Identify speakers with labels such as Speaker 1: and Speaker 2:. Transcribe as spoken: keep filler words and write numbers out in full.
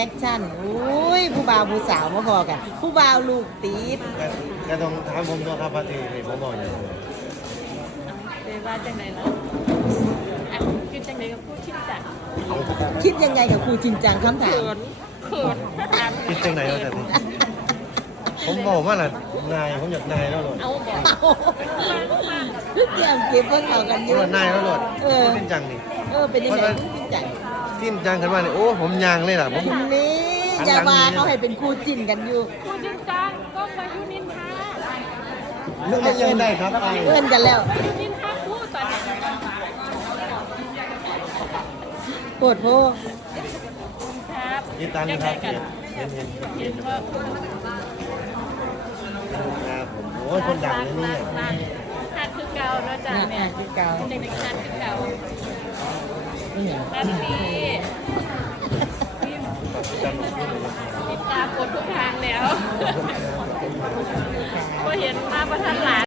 Speaker 1: แอคชั่นอุ้ยผู้บ่าวผู้สาวมาพอกันผู้บ่าวลูกตีด
Speaker 2: ก็ก็ต้องถามผมตัวครับพอดีนี่ผมบอกอย่างนี้
Speaker 3: เดี๋ยวว่าจังไหนล่ะอ่ะคือจังไหนก็พูดชิมจัด
Speaker 1: คิดยังไงกับครูจริงจังคำถาม
Speaker 3: เขินเขินอ่าน
Speaker 2: คิดจังไหนวะแต่นี่ผมบอกว่าน่ะนายผมอยากนายแล้วหลด
Speaker 3: เอาบอก
Speaker 1: เอาเกี่ยมเก็บเพิ่งเอากันอ
Speaker 2: ผม
Speaker 1: ยู่
Speaker 2: ว่านายแล้วหลด
Speaker 1: เออ
Speaker 2: จริงจังนี่
Speaker 1: เออเป็นยังไงครูจริงจัง
Speaker 2: จริงจังกันว่านี่โอ้ผมยางเลยล่ะผม
Speaker 1: นี่อย่าว่าเขาให้เป็นครูจินกันอยู่
Speaker 3: พูดจริงจังก็มายุนินทา
Speaker 2: เรื่องไม่ยังได้ครับไอ้
Speaker 1: เพื่อนกันแล้ว
Speaker 3: มายุนินทาพูดตอนนี้
Speaker 1: ปวดโพ
Speaker 3: ครับ
Speaker 2: ยินตันครับเห็นเห็นเห็น
Speaker 3: เห็นว่า
Speaker 2: ครับผมโอ้ยคนดังเลยเนี่ย
Speaker 3: ร้านทานคือเก่าเนาะจ๊ะ
Speaker 1: น่ะ
Speaker 3: เนี่
Speaker 1: อ่ะ
Speaker 3: ย
Speaker 1: คือเก่า
Speaker 3: เด็กๆทานคือเก่า
Speaker 1: นี่
Speaker 3: ร้านนี้
Speaker 2: จำไม่ได้เลย
Speaker 3: ติดตามกดทุกทางแล้ว ก็เห็นมาประทันหลาน